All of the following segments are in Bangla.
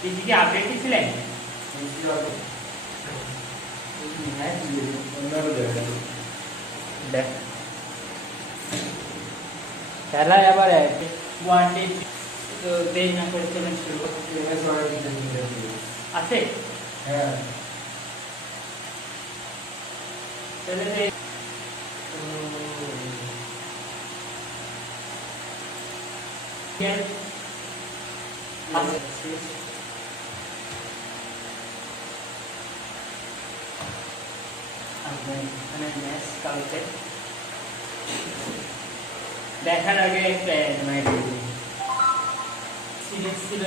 পিজি কি আপডেট ছিলেন দেখ। খেলা এবার ওয়ান ডে তো দেরি না করে চলেন শুরু আছে? তাহলে যে এখানে দেখার আগে একটা সিরিজ ছিল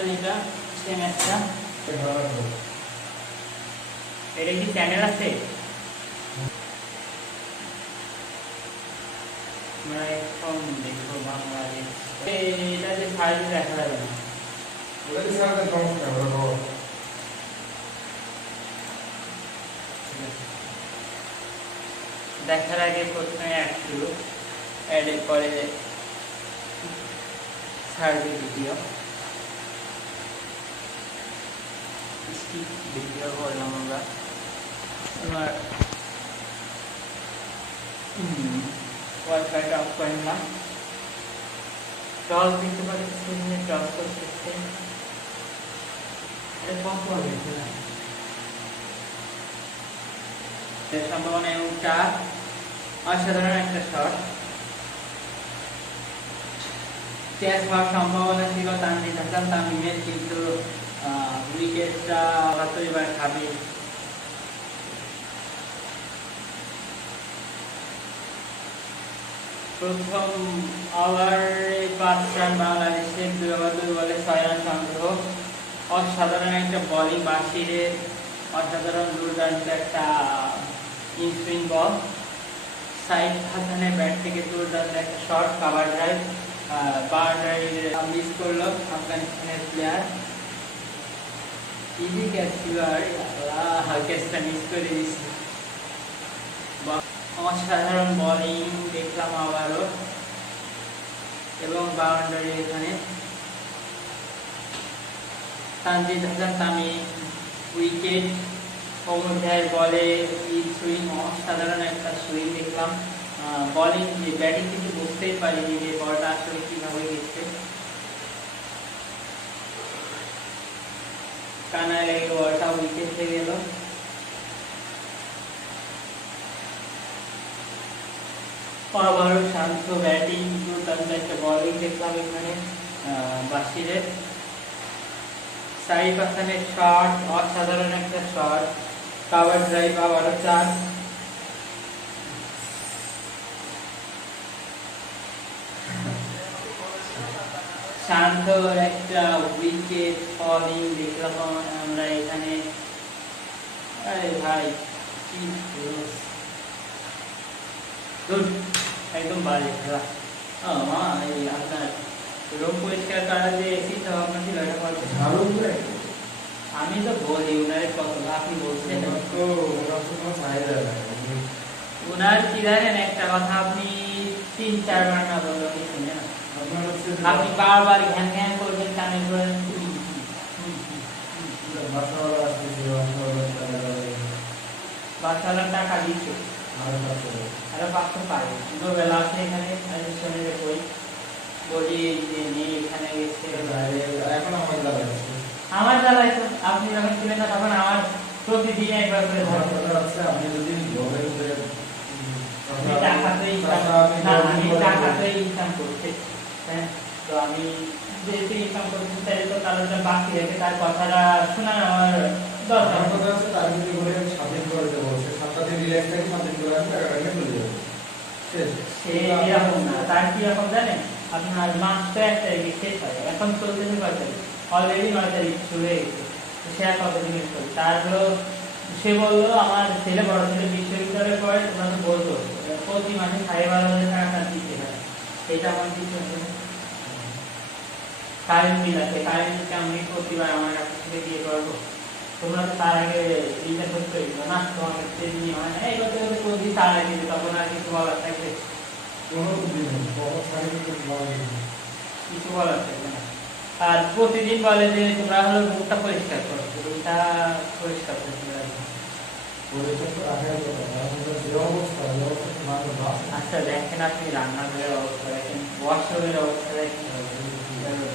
এটা কি চ্যানেল আছে? আমরা এখন দেখব বাংলাদেশ এটা যে ফাইল দেখা যাবে না। দেখার আগে প্রথমে অ্যাড অ্যাডের পরে সার্ভে ভিডিও ভিডিও করলাম আমরা। এবার ওয়াইফাইটা অফ করে নিলাম টস দিতে পারে স্ক্রিনে টস করতেছে এটা কম পড়বে সম্ভাবনা এবং অসাধারণ একটা শট। ক্যাচ হওয়ার সম্ভাবনা ছিল তানজিদ হাসান। তামিমের কিন্তু উইকেটটা হয়তো এবার খাবে। প্রথম ওভারে পাঁচ রান বাংলাদেশের দুই ওভার দুই বলে ছয় সংগ্রহ। অসাধারণ একটা বোলিং বাসিরের অসাধারণ দুর্দান্ত একটা ইনসুইং বল সাইড হাসানের ব্যাট থেকে দুর্দান্ত একটা short cover drive boundary miss করল আফগানিস্তানের প্লেয়ার ইজি ক্যাচ ছিল আর ক্যাচটা মিস করে দিচ্ছে অসাধারণ বোলিং দেখলাম আবারও। এবং বাউন্ডারি এখানে। তানজিদ হাসান তামি উইকেট অমুধ্যায়ের বলে সুইং অসাধারণ একটা সুইং দেখলাম। বলিং যে ব্যাটিং কিন্তু বুঝতেই পারিনি যে বলটা আসলে কীভাবে গেছে। কানায় লেগে বলটা উইকেট হয়ে গেল আবারও শান্ত ব্যাটিং দুর্দান্ত একটা বলিং দেখলাম এখানে বাসিরের সাইফ হাসানের শট অসাধারণ একটা শট কাভার ড্রাইভ আবারও চার। শান্ত একটা উইকেট ফলিং দেখলাম আমরা এখানে। ভাই, কি দোষ। একদম বাজে খেলা মা এই আপনার রুম পরিষ্কার করা যে ভাবনা ছিল এটা বলতে আমি তো বলি আপনি বলছেন উনার কি জানেন একটা কথা আপনি তিন চারবার না বলল কি শুনে না আপনি বারবার ঘ্যান ঘ্যান করবেন কানে করেন টাকা দিচ্ছে আরে পাঁচশো পারে। দুটো বেলা আছে এখানে বই বলি যে নেই এখানে গেছে। আমার জ্বালাই তো আপনি যখন ছিলেন না তখন আমার প্রতিদিন একবার করে ধরতো আমি টাকাতে ইনকাম না আমি টাকাতে ইনকাম করতে হ্যাঁ তো আমি যেহেতু ইনকাম করতে চাই তো তার একটা বাকি রেখে তার কথাটা শোনা আমার দরকার। সে এরকম না, তার কি রকম জানেন? আপনার মাস তো এক তারিখে শেষ হয়, এখন চলতেছে কয় তারিখ? অলরেডি নয় তারিখ হয়ে গেছে সে আর কতদিন শেষ করবে? তার হলো, সে বলল, আমার ছেলে বড় ছেলে বিশ্ববিদ্যালয়ে পড়ে, তোমরা তো বলতো প্রতি মাসে সাড়ে বারো হাজার টাকা দিতে হয়। এটা আমার কিছু কারেন্ট বিল আছে কারেন্ট আমি প্রতিবার আমার কাছ থেকে দিয়ে করব। তোমরা তো তার আগে বিলটা করতে না তোমাকে সেদিনই হয় না এবার তো প্রতি তার আগে তখন আর কিছু বলার থাকবে। কিছু বলার থাকবে না আর প্রতিদিন বলে যে তোমরা হলো মুখটা পরিষ্কার করো রুমটা পরিষ্কার করে তোমরা রাখো। পরিষ্কার তো না। এখন তো অবস্থা এই অবস্থা তো মানুষ বাঁচে না। আচ্ছা দেখেন আপনি রান্নাঘরের অবস্থা দেখেন ওয়াশরুমের অবস্থা দেখেন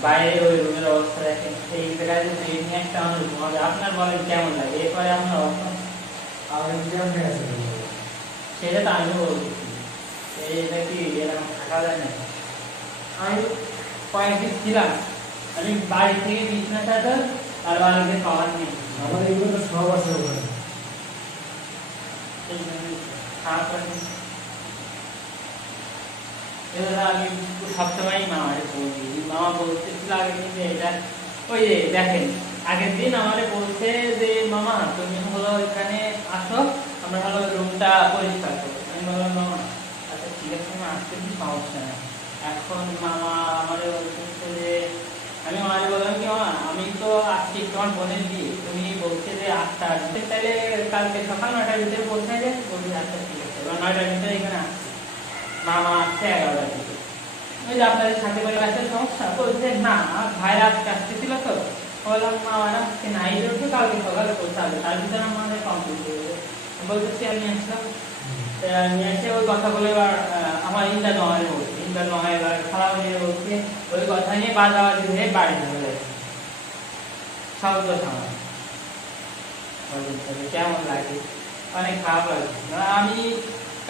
বাইরে ওই রুমের অবস্থা দেখেন সেই জায়গায় যদি এই নিয়ে একটা মানুষ ঘুমাবে আপনার বলেন কেমন লাগে? এরপরে আপনার অবস্থা? আমি কেমনে আছে সেটা তো আমি বলছি। এইটা কি এরকম থাকা যায় না। আমি কয়েকদিন ছিলাম। আমি বাড়ি থেকে বিছনা চাদর আর বাড়িতে খাবার নিয়ে। আমার এগুলো তো সব আছে ওখানে এই জন্যই খারাপ লাগে। এবার আমি সবসময় মামারে বলি মামা বলতেছিল আগে দিন যে এটা, ওই যে দেখেন, আগের দিন আমারে বলছে যে, মামা, তুমি হলো এখানে আসো, আমরা হলো রুমটা পরিষ্কার করব। আমি বললাম, মামা আচ্ছা ঠিক আছে আমি আসতে কি সমস্যা নেই। এখন মামা আমারে বলতেছে যে, আমি মামারে বললাম কি, মামা, আমি তো আজকে তোমার বোনের বিয়ে, তুমি বলছে যে আটটা আসবে। তাহলে কালকে সকাল নয়টার ভিতরে পৌঁছে যায়, বলছি আচ্ছা ঠিক আছে, এবার নয়টার ভিতরে এখানে আসছে। মামা ওই আপনাদের সাথে করে আসছে সমস্যা? বলছে, না ভাইরা আজকে আসতেছিল তো। বললাম মামারা আজকে নাই উঠে কালকে সকালে পৌঁছাবে। তার ভিতরে আমাদের কমপ্লিট হয়ে যাবে বলতেছি আমি আসলাম। নিয়ে এসে ওই কথাগুলো এবার আমার ইন্দা নয় বলছে। ইন্দা নয় এবার খারাপ নিয়ে বলছে, ওই কথা নিয়ে বাজাবাজি হয়ে বাড়ি চলে যাচ্ছে শব্দ থামা কেমন লাগে? অনেক খারাপ লাগে। আমি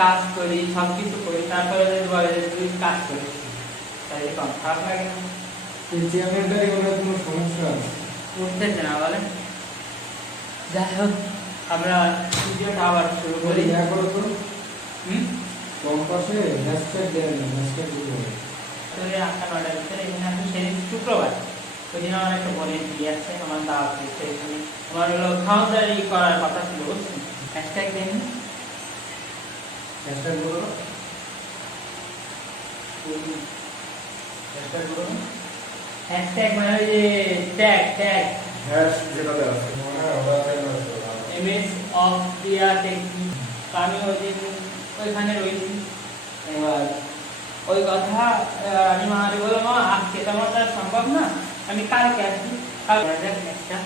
কাজ করি সব কিছু করি, তারপরে বলে তুই কাজ করিস। তাই কম খারাপ লাগে না। এই চেয়ারম্যানটারই কোনো কোনো সমস্যা আছে? উঠতেছে না বলে। যাই হোক। আমরা ভিডিওটা আবার শুরু করি। দেখা করো তো। হুম? কম হ্যাশট্যাগ দেন হ্যাশট্যাগ দিতে হবে। তোরে আটটা নয়টার ভিতরে এখানে আমি সেদিন শুক্রবার ওই দিন আমার একটা বোনের বিয়ে আছে আমার দাওয়াত দিচ্ছে আমার হলো খাওয়াদারি করার কথা ছিল বুঝছেন? হ্যাশট্যাগ দিন হ্যাশট্যাগ বলো। হ্যাশট্যাগ বলো হ্যাশট্যাগ মানে ওই যে ট্যাগ ট্যাগ হ্যাশ যেটাতে আছে। মনে ওটা আছে এমএস অফ আমি ওই দিন ওইখানে রয়েছি এবার ওই কথা আহ, আমি মামারে বললাম মা আজকে তো আমার সম্ভব না। আমি কালকে আসি কালকে একটা।